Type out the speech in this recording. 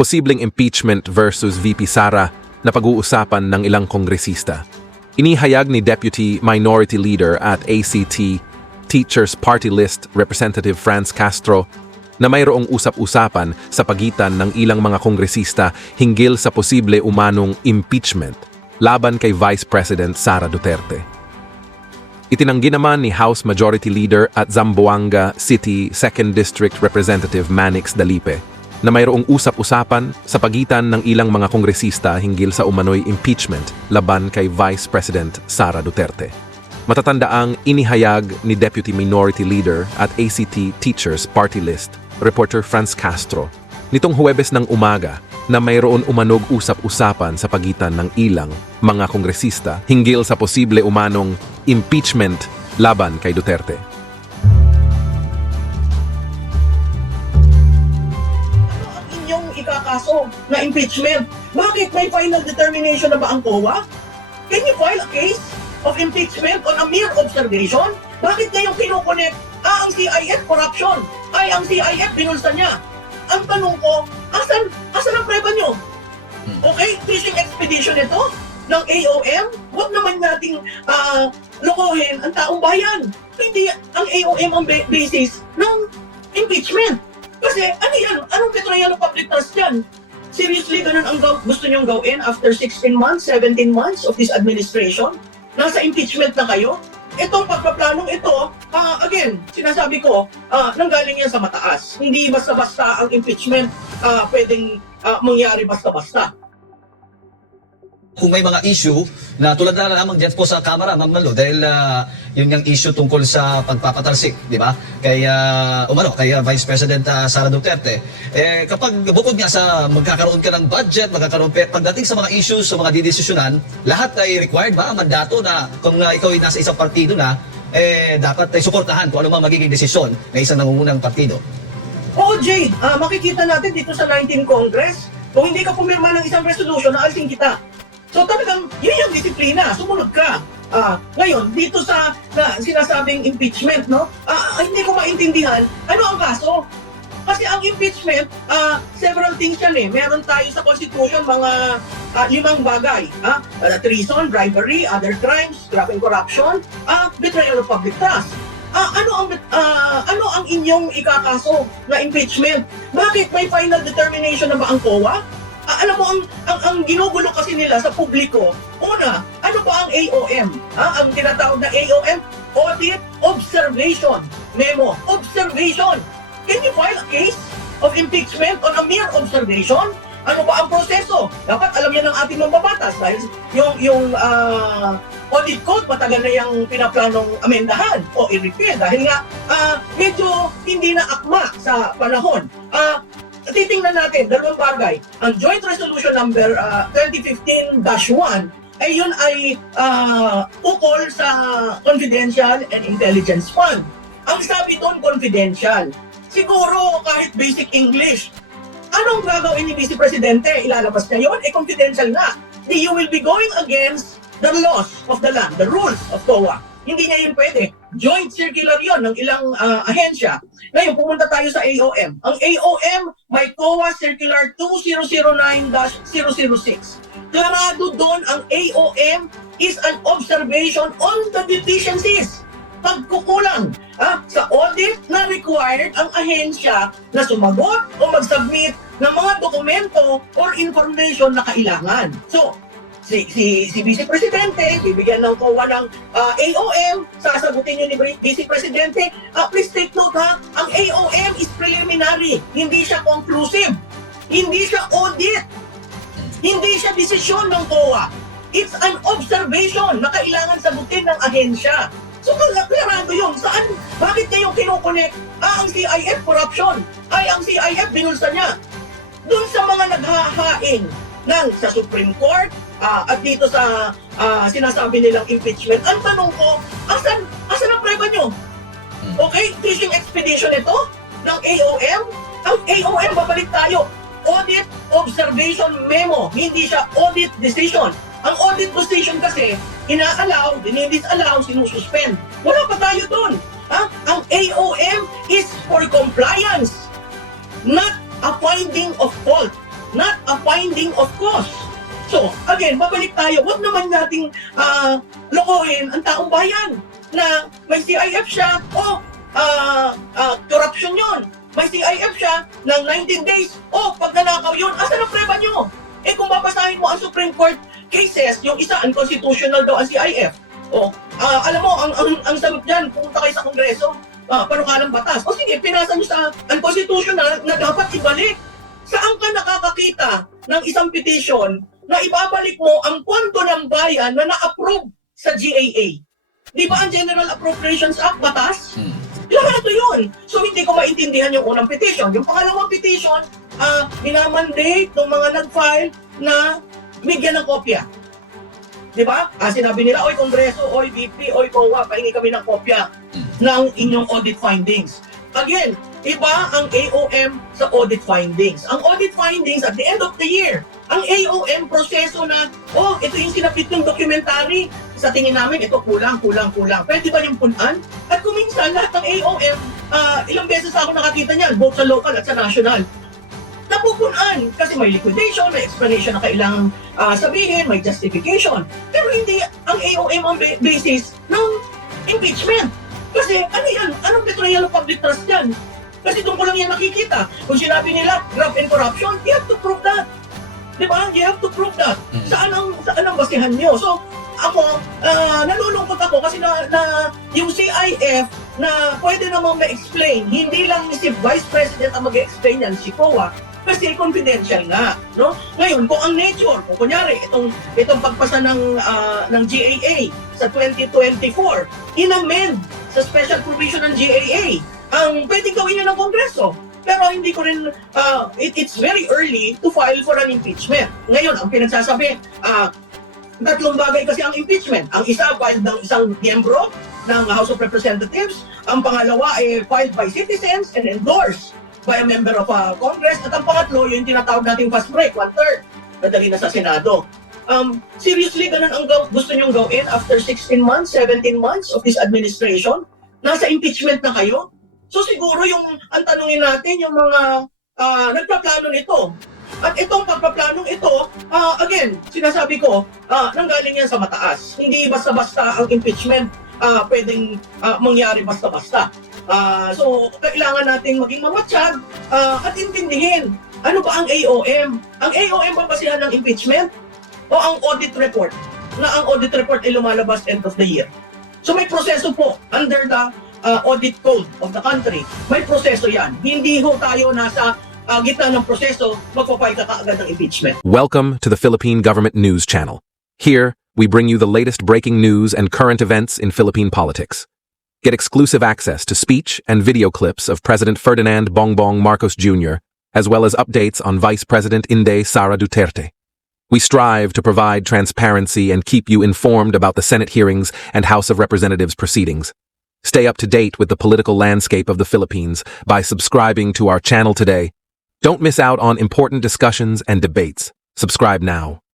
posibleng impeachment versus VP Sara na pag-uusapan ng ilang kongresista. Inihayag ni Deputy Minority Leader at ACT Teachers Party List Representative Franz Castro na mayroong usap-usapan sa pagitan ng ilang mga kongresista hinggil sa posible umanong impeachment laban kay Vice President Sara Duterte. Itinanggi naman ni House Majority Leader at Zamboanga City 2nd District Representative Manix Dalipe na mayroong usap-usapan sa pagitan ng ilang mga kongresista hinggil sa umano'y impeachment laban kay Vice President Sara Duterte. Matatandaang inihayag ni Deputy Minority Leader at ACT Teachers Party List Reporter Franz Castro nitong Huwebes ng umaga na mayroon umanog usap-usapan sa pagitan ng ilang mga kongresista hinggil sa posible umanong impeachment laban kay Duterte. Ano ang inyong ikakaso na impeachment? Bakit may final determination na ba ang COA? Can you file a case of impeachment on a mere observation? Bakit ngayong kinukunik? Ang CIF corruption. Ang CIF binulsa niya. Ang tanong ko, asan ang preba nyo? Okay, fishing expedition ito ng AOM, huwag naman nating lokohin ang taong bayan. Hindi ang AOM ang basis ng impeachment. Kasi ano yan? Anong betrayal of public trust yan? Seriously, ganun ang gusto nyong gawin after 16 months, 17 months of this administration? Nasa impeachment na kayo? Itong pagpaplanong ito, again, sinasabi ko, nanggaling yan sa mataas. Hindi basta-basta ang impeachment pwedeng mangyari basta-basta. Kung may mga issue na tulad na lamang dyan po sa Kamara, Ma'am Malu, dahil yun yung issue tungkol sa pagpapatalsik, di ba? Kay Vice President Sara Duterte. Kapag bukod nga sa magkakaroon ka ng budget, pagdating sa mga issues, sa mga didesisyonan, lahat ay required ba? Mandato na kung ikaw ay nasa isang partido na, dapat ay suportahan kung ano mang magiging desisyon ng isang nangungunang partido. Oo, Jay, makikita natin dito sa 19 Congress, kung hindi ka pumirma ng isang resolution, naalisin kita. So talagang yun yung disiplina, sumunod ka. Ngayon, dito sa sinasabing impeachment, no? Hindi ko maintindihan, ano ang kaso? Kasi ang impeachment, several things yan eh. Meron tayo sa Constitution mga 5 bagay. Treason, bribery, other crimes, graft and corruption, betrayal of public trust. Ano ang inyong ikakaso na impeachment? Bakit may final determination na ba ang COA? Alam mo, ang ginugulo kasi nila sa publiko, una, ano ba ang AOM? Ang tinatawag na AOM, Audit Observation Memo. Observation! Can you file a case of impeachment on a mere observation? Ano ba ang proseso? Dapat alam yan ng ating mambabatas dahil yung audit code matagal na yung pinaplanong amendahan o i-repeal dahil nga medyo hindi na akma sa panahon. Titingnan natin, dalawang bagay. Ang Joint Resolution number 2015-1 ay yun ay ukol sa Confidential and Intelligence Fund. Ang sabi doon, confidential. Siguro kahit basic English, anong gagawin ni Vice Presidente? Ilalabas niya yun? Confidential nga. You will be going against the laws of the land, the rules of COA. Hindi niya yun pwede. Joint circular yon ng ilang ahensya. Ngayon, pumunta tayo sa AOM. Ang AOM may COA Circular 2009-006. Klarado doon ang AOM is an observation on the deficiencies. Pagkukulang sa audit na required ang ahensya na sumagot o mag-submit ng mga dokumento or information na kailangan. So, si Vice Presidente, bibigyan ng COA ng AOM, sasagutin nyo ni Vice Presidente, please take note ang AOM is preliminary, hindi siya conclusive, hindi siya audit, hindi siya desisyon ng COA. It's an observation na kailangan sagutin ng ahensya. So, klarado yun. Saan? Bakit niya yung kinukunik? Ang CIF corruption. Ang CIF binulsa niya. Doon sa mga naghahain sa Supreme Court, at dito sa sinasabi nilang impeachment, ang tanong ko, asan ang preba nyo? Okay, fishing expedition ito ng AOM. Ang AOM, babalik tayo. Audit Observation Memo, hindi siya audit decision. Ang audit decision kasi, ina-allow, dinidisallow, sinususpend. Wala pa tayo doon. Ang AOM is for compliance, not a finding of fault. finding of cause. So, again, babalik tayo. Huwag naman nating lokohin ang taong bayan na may CIF siya o corruption yun. May CIF siya ng 19 days o pag nanakaw yun, asan ang preba nyo? Eh kung babasahin mo ang Supreme Court cases, yung isa unconstitutional daw ang CIF. O, alam mo, ang sagot dyan, pumunta kayo sa Kongreso, panukalang batas. O sige, pinasa nyo sa unconstitutional na dapat ibalik. Saan ka nakakakita ng isang petition na ibabalik mo ang pondo ng bayan na na-approve sa GAA? Di ba ang General Appropriations Act batas? Lahat yun. So hindi ko maintindihan yung unang petition. Yung pangalawang petition, minamandate ng mga nag-file na bigyan ng kopya. Di ba? Sinabi nila, oy Kongreso, oy VP, oy COA, pahingi kami ng kopya ng inyong audit findings. Again, iba ang AOM sa audit findings. Ang audit findings at the end of the year, ang AOM proseso na, ito yung sinapit ng documentary. Sa tingin namin, ito kulang. Pwede ba yung punan? At kung minsan, lahat ng AOM, ilang beses ako nakakita niyan, both sa local at sa national, napupunan kasi may liquidation, may explanation na kailangang sabihin, may justification. Pero hindi ang AOM ang basis ng impeachment. Kasi ano yan? Anong betrayal of public trust yan? Kasi doon ko lang yan nakikita. Kung sinabi nila, graft and corruption, you have to prove that. Di ba? You have to prove that. Saan ang basihan nyo? So, ako, nalulungkot ako kasi na yung CIF na pwede namang ma-explain, hindi lang si Vice President ang mag-explain yan, si COA, kasi confidential nga, no? Ngayon, kung ang nature, kung kunyari, itong pagpasa ng GAA sa 2024, in-amend sa special provision ng GAA, ang pwedeng gawin yun ng Kongreso. Pero hindi ko rin, it's very early to file for an impeachment. Ngayon, ang pinagsasabi, tatlong bagay kasi ang impeachment. Ang isa, filed ng isang miyembro ng House of Representatives. Ang pangalawa, filed by citizens and endorsed by a member of Congress. At ang pangatlo, yung tinatawag nating fast break, 1/3, nadali na sa Senado. Seriously, ganun ang gusto nyong gawin after 16 months, 17 months of this administration? Nasa impeachment na kayo? So siguro ang tanungin natin, yung mga nagpaplano nito. At itong pagpaplanong ito, again, sinasabi ko, nanggaling yan sa mataas. Hindi basta-basta ang impeachment pwedeng mangyari basta-basta. So, kailangan natin maging mamatsyag at intindihin ano ba ang AOM. Ang AOM ba basihan ng impeachment o ang audit report? Na ang audit report ay lumalabas end of the year. So may proseso po under the audit code of the country. May proseso yan. Hindi ho tayo nasa gitna ng proseso, magpapay ka kaagad ng impeachment. Welcome to the Philippine Government News Channel. Here, we bring you the latest breaking news and current events in Philippine politics. Get exclusive access to speech and video clips of President Ferdinand Bongbong Marcos Jr., as well as updates on Vice President Inday Sara Duterte. We strive to provide transparency and keep you informed about the Senate hearings and House of Representatives proceedings. Stay up to date with the political landscape of the Philippines by subscribing to our channel today. Don't miss out on important discussions and debates. Subscribe now.